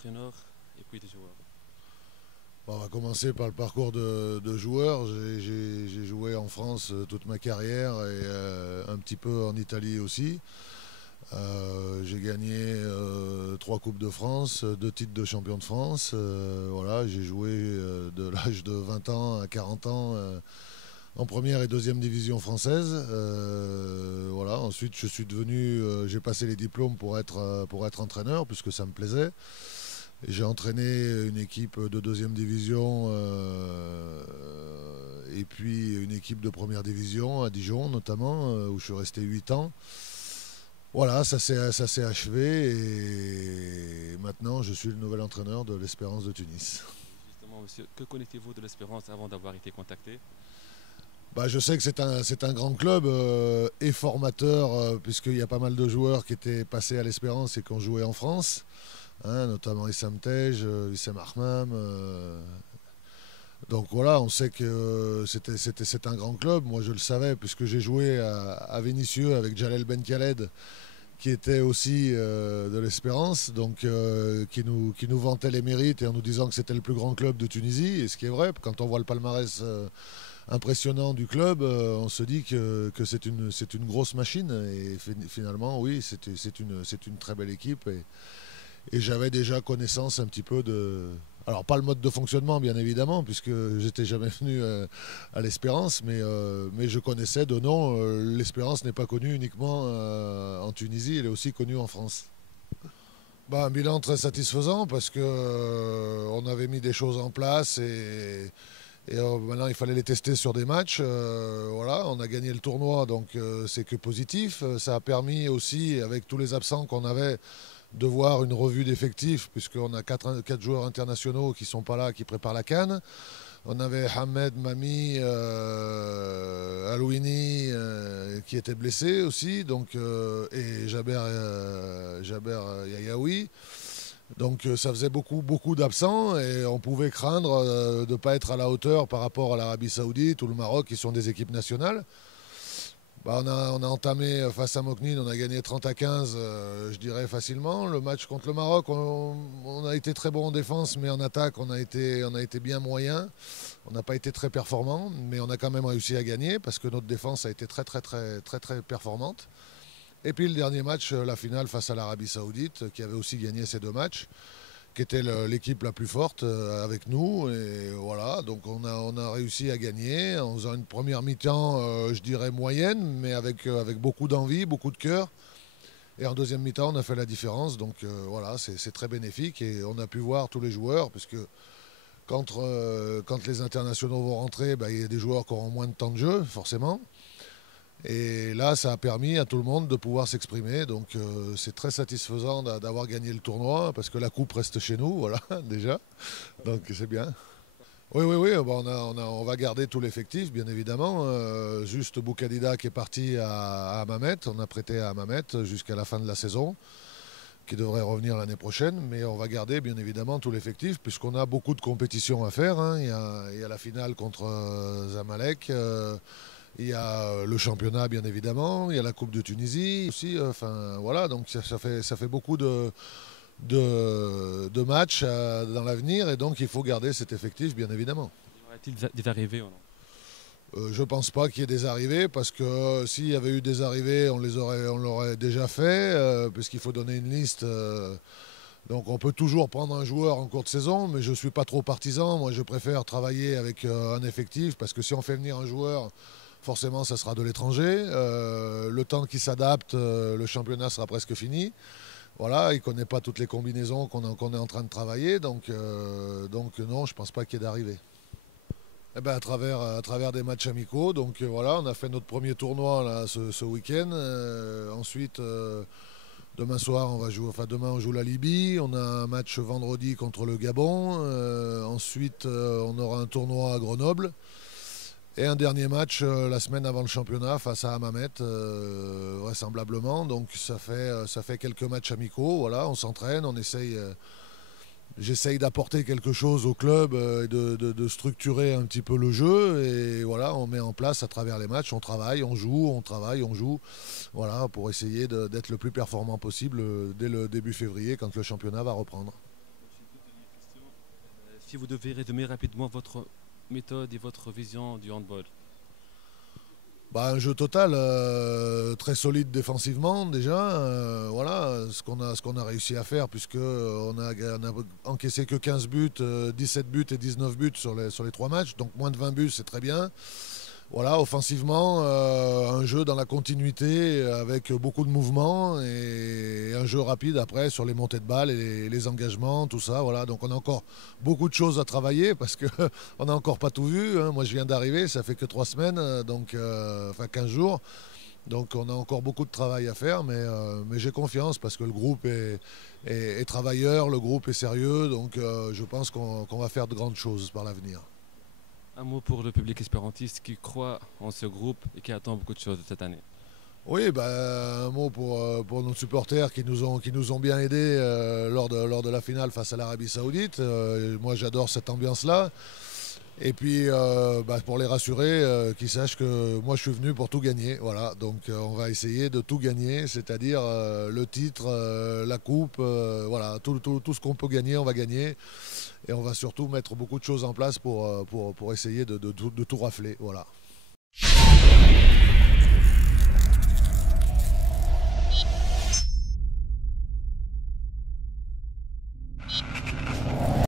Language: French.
d'entraîneur et puis de joueur. Bon, on va commencer par le parcours de joueur. J'ai joué en France toute ma carrière et un petit peu en Italie aussi. J'ai gagné 3 Coupes de France, 2 titres de champion de France. Voilà, j'ai joué de l'âge de 20 ans à 40 ans en première et deuxième division française. Voilà, ensuite je suis devenu, j'ai passé les diplômes pour être entraîneur puisque ça me plaisait. Et j'ai entraîné une équipe de deuxième division et puis une équipe de première division à Dijon notamment, où je suis resté 8 ans. Voilà, ça s'est achevé et maintenant je suis le nouvel entraîneur de l'Espérance de Tunis. Justement, monsieur, que connaissez-vous de l'Espérance avant d'avoir été contacté? Bah, je sais que c'est un grand club et formateur, puisqu'il y a pas mal de joueurs qui étaient passés à l'Espérance et qui ont joué en France, hein, notamment Issam Tej, Wissem Armam. Donc voilà, on sait que c'est un grand club. Moi je le savais puisque j'ai joué à Vénissieux avec Jalel Ben Khaled qui était aussi de l'Espérance, donc qui nous vantait les mérites et en nous disant que c'était le plus grand club de Tunisie. Et ce qui est vrai, quand on voit le palmarès impressionnant du club, on se dit que c'est une grosse machine. Et finalement, oui, c'est une très belle équipe. Et j'avais déjà connaissance un petit peu de. Alors, pas le mode de fonctionnement, bien évidemment, puisque j'étais jamais venu à l'Espérance, mais je connaissais de nom. L'Espérance n'est pas connue uniquement en Tunisie, elle est aussi connue en France. Bah, un bilan très satisfaisant parce que on avait mis des choses en place et maintenant il fallait les tester sur des matchs. Voilà, on a gagné le tournoi, donc c'est que positif. Ça a permis aussi, avec tous les absents qu'on avait, de voir une revue d'effectifs, puisqu'on a quatre joueurs internationaux qui ne sont pas là, qui préparent la CAN. On avait Hamed Mami Alouini qui était blessé aussi, donc, et Jaber Yayaoui. Donc ça faisait beaucoup d'absents et on pouvait craindre de ne pas être à la hauteur par rapport à l'Arabie Saoudite ou le Maroc qui sont des équipes nationales. Bah, on a entamé face à Moknine, on a gagné 30-15, je dirais facilement. Le match contre le Maroc, on a été très bon en défense, mais en attaque, on a été bien moyen. On n'a pas été très performant, mais on a quand même réussi à gagner parce que notre défense a été très performante. Et puis le dernier match, la finale face à l'Arabie Saoudite, qui avait aussi gagné ces 2 matchs, qui était l'équipe la plus forte avec nous. Et voilà, donc on a réussi à gagner en faisant une première mi-temps, je dirais moyenne, mais avec beaucoup d'envie, beaucoup de cœur. Et en deuxième mi-temps, on a fait la différence. Donc voilà, c'est très bénéfique. Et on a pu voir tous les joueurs, puisque quand les internationaux vont rentrer, bah, il y a des joueurs qui auront moins de temps de jeu, forcément. Et là, ça a permis à tout le monde de pouvoir s'exprimer. Donc c'est très satisfaisant d'avoir gagné le tournoi parce que la coupe reste chez nous, voilà, déjà. Donc c'est bien. Oui, bon, on va garder tout l'effectif, bien évidemment. Juste Boukadida qui est parti à Hammamet. On a prêté à Hammamet jusqu'à la fin de la saison, qui devrait revenir l'année prochaine. Mais on va garder, bien évidemment, tout l'effectif puisqu'on a beaucoup de compétitions à faire, hein. Il y a la finale contre Zamalek. Il y a le championnat, bien évidemment. Il y a la Coupe de Tunisie aussi. Enfin, voilà, donc ça fait beaucoup de matchs dans l'avenir. Et donc, il faut garder cet effectif, bien évidemment. Y aura-t-il des arrivées ou non? Je ne pense pas qu'il y ait des arrivées, parce que s'il y avait eu des arrivées, on l'aurait déjà fait, puisqu'il faut donner une liste. Donc on peut toujours prendre un joueur en cours de saison, mais je ne suis pas trop partisan. Moi, je préfère travailler avec un effectif, parce que si on fait venir un joueur, forcément, ça sera de l'étranger. Le temps qu'il s'adapte, le championnat sera presque fini. Voilà, il ne connaît pas toutes les combinaisons qu'on est en train de travailler. Donc non, je ne pense pas qu'il y ait d'arrivée. Eh ben, à travers des matchs amicaux. Donc voilà, on a fait notre premier tournoi là, ce week-end. Ensuite, demain soir, on va jouer. Enfin, demain, on joue la Libye. On a un match vendredi contre le Gabon. Ensuite, on aura un tournoi à Grenoble. Et un dernier match la semaine avant le championnat face à Hammamet, vraisemblablement. Donc ça fait quelques matchs amicaux. Voilà, on s'entraîne, on essaye. J'essaye d'apporter quelque chose au club et de structurer un petit peu le jeu. Et voilà, on met en place à travers les matchs, on travaille, on joue, on travaille, on joue. Voilà, pour essayer d'être le plus performant possible dès le début février quand le championnat va reprendre. si vous devez résumer rapidement votre méthode et votre vision du handball. Bah, un jeu total, très solide défensivement déjà. Voilà ce qu'on a réussi à faire puisque on a encaissé que 15 buts, 17 buts et 19 buts sur les 3 matchs. Donc moins de 20 buts, c'est très bien. Voilà, offensivement, un jeu dans la continuité avec beaucoup de mouvements et un jeu rapide après sur les montées de balles et les engagements, tout ça. Voilà, donc on a encore beaucoup de choses à travailler parce qu'on n'a encore pas tout vu, hein. Moi, je viens d'arriver, ça fait que 3 semaines, donc enfin 15 jours. Donc on a encore beaucoup de travail à faire, mais j'ai confiance parce que le groupe est travailleur, le groupe est sérieux, donc je pense qu'on va faire de grandes choses par l'avenir. Un mot pour le public espérantiste qui croit en ce groupe et qui attend beaucoup de choses de cette année. Oui, bah, un mot pour nos supporters qui nous ont bien aidés lors de la finale face à l'Arabie Saoudite. Moi, j'adore cette ambiance-là. Et puis, bah, pour les rassurer, qu'ils sachent que moi, je suis venu pour tout gagner. Voilà, donc on va essayer de tout gagner, c'est-à-dire le titre, la coupe, voilà, tout ce qu'on peut gagner, on va gagner. Et on va surtout mettre beaucoup de choses en place pour essayer de tout rafler. Voilà.